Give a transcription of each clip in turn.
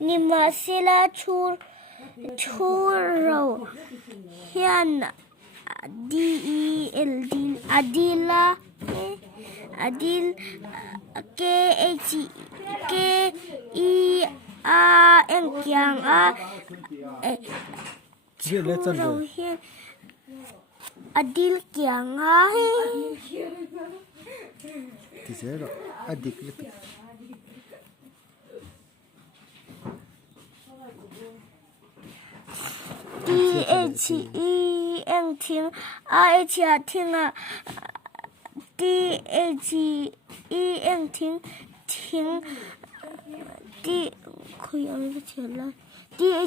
Nima sila churro hian adila adil ke e a en kyang a churro hian adil kyang a Tisero adik letu. THE en ting AH a ting a THE en ting ting D khơi ơi cái chuyện là THE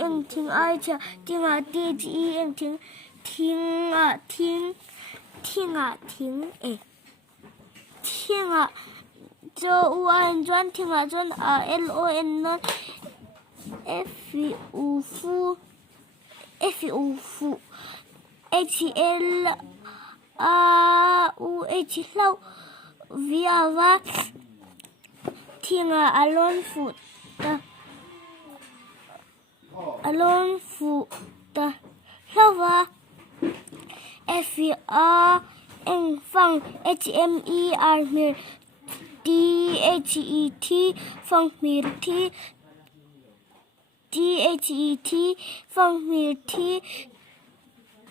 en ting AH ting a THE en ting ting a ting ting a ting e ting a cho u an chuan ting a chuan a LON non FU fu HL UH lâu via va thiên alon phụ ta lâu va FR en phăng HMER mir DHET phăng mir thi DHET phăng mir thi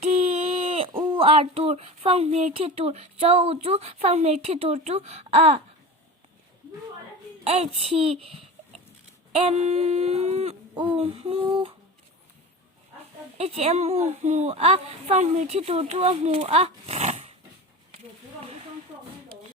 DUR tur phăng mir thi tur châu chú phăng mir thi tur chú a HMU mu a phăng mir thi tur chú mu a